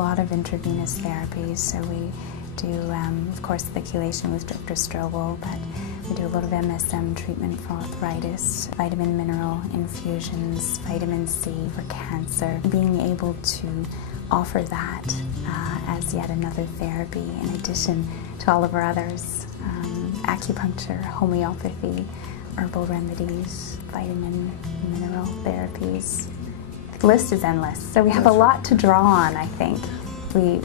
lot of intravenous therapies, so we do, of course, the chelation with Dr. Strobel, but we do a lot of MSM treatment for arthritis, vitamin mineral infusions, vitamin C for cancer. Being able to offer that as yet another therapy in addition to all of our others, acupuncture, homeopathy, herbal remedies, vitamin, mineral therapies. The list is endless, so we have a lot to draw on, I think. We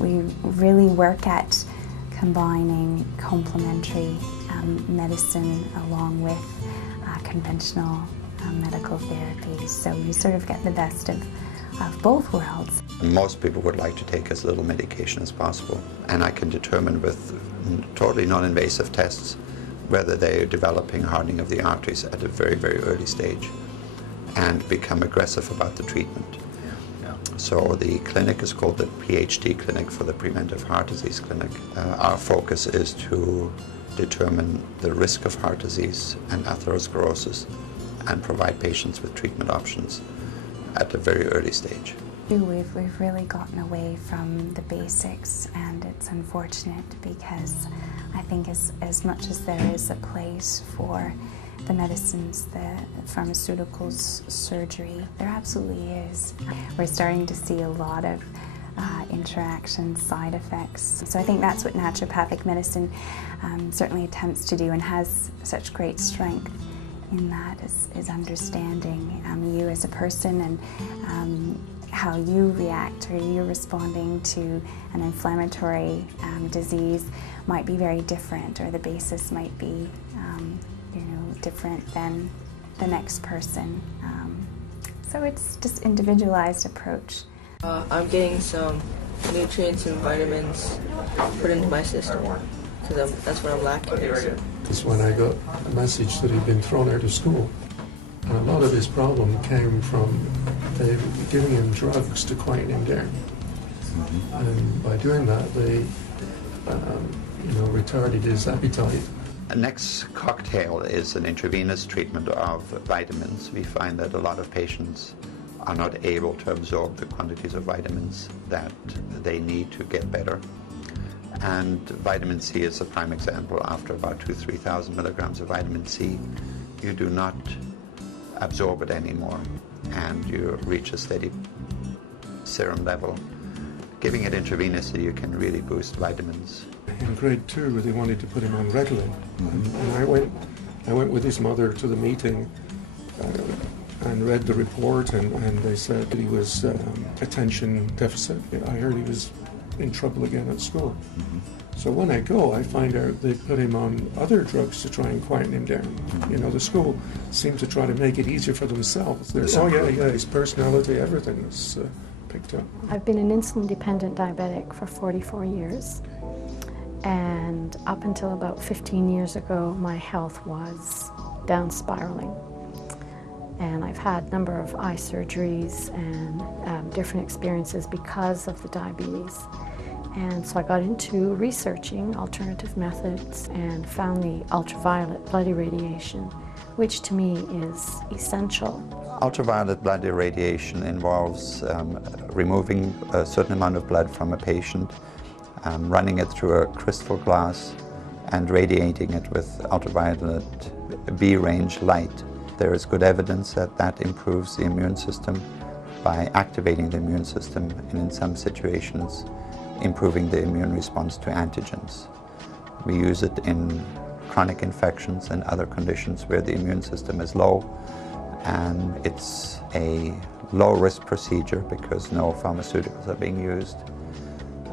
really work at combining complementary medicine along with conventional medical therapies, so we sort of get the best of both worlds. Most people would like to take as little medication as possible, and I can determine with totally non-invasive tests whether they're developing hardening of the arteries at a very, very early stage and become aggressive about the treatment. So the clinic is called the PHD Clinic, for the Preventive Heart Disease Clinic. Our focus is to determine the risk of heart disease and atherosclerosis and provide patients with treatment options at a very early stage. We've really gotten away from the basics, and it's unfortunate because I think as much as there is a place for the medicines, the pharmaceuticals, surgery, there absolutely is. We're starting to see a lot of interaction, side effects. So I think that's what naturopathic medicine certainly attempts to do, and has such great strength in that, is understanding you as a person and how you react, or you're responding to an inflammatory disease might be very different, or the basis might be different than the next person. So it's just individualized approach. I'm getting some nutrients and vitamins put into my system, because that's what I'm lacking. Because when I got a message that he'd been thrown out of school, and a lot of his problem came from giving him drugs to quieten him down. And by doing that, they retarded his appetite. NEX cocktail is an intravenous treatment of vitamins. We find that a lot of patients are not able to absorb the quantities of vitamins that they need to get better. And vitamin C is a prime example. After about 2,000–3,000 milligrams of vitamin C, you do not absorb it anymore, and you reach a steady serum level. Giving it intravenously, you can really boost vitamins. In grade 2, they wanted to put him on Reglan, and I went with his mother to the meeting and read the report, and they said that he was attention deficit. I heard he was in trouble again at school. So when I go, I find out they put him on other drugs to try and quieten him down. The school seemed to try to make it easier for themselves. His personality, everything was picked up. I've been an insulin-dependent diabetic for 44 years. And up until about 15 years ago, my health was down spiraling. And I've had a number of eye surgeries and different experiences because of the diabetes. And so I got into researching alternative methods and found the ultraviolet blood irradiation, which to me is essential. Ultraviolet blood irradiation involves removing a certain amount of blood from a patient, running it through a crystal glass and radiating it with ultraviolet B-range light. There is good evidence that that improves the immune system by activating the immune system, and in some situations improving the immune response to antigens. We use it in chronic infections and other conditions where the immune system is low, and it's a low-risk procedure because no pharmaceuticals are being used.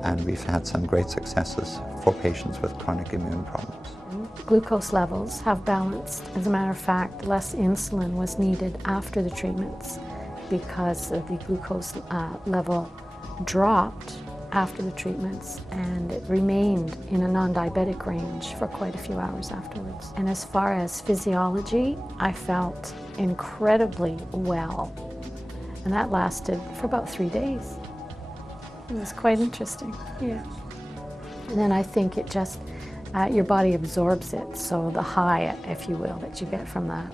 And we've had some great successes for patients with chronic immune problems. Glucose levels have balanced. As a matter of fact, less insulin was needed after the treatments because the glucose level dropped after the treatments, and it remained in a non-diabetic range for quite a few hours afterwards. And as far as physiology, I felt incredibly well, and that lasted for about 3 days. It was quite interesting, yeah. And then I think it just, your body absorbs it, so the high, if you will, that you get from that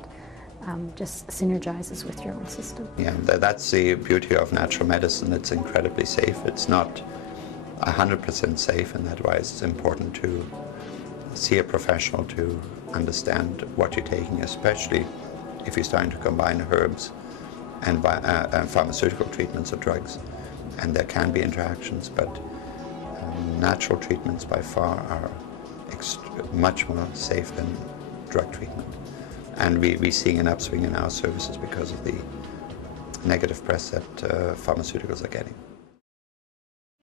just synergizes with your own system. Yeah, that's the beauty of natural medicine. It's incredibly safe. It's not 100% safe, and that's why it's important to see a professional to understand what you're taking, especially if you're starting to combine herbs and pharmaceutical treatments or drugs, and there can be interactions, but natural treatments by far are much more safe than drug treatment. And we're seeing an upswing in our services because of the negative press that pharmaceuticals are getting.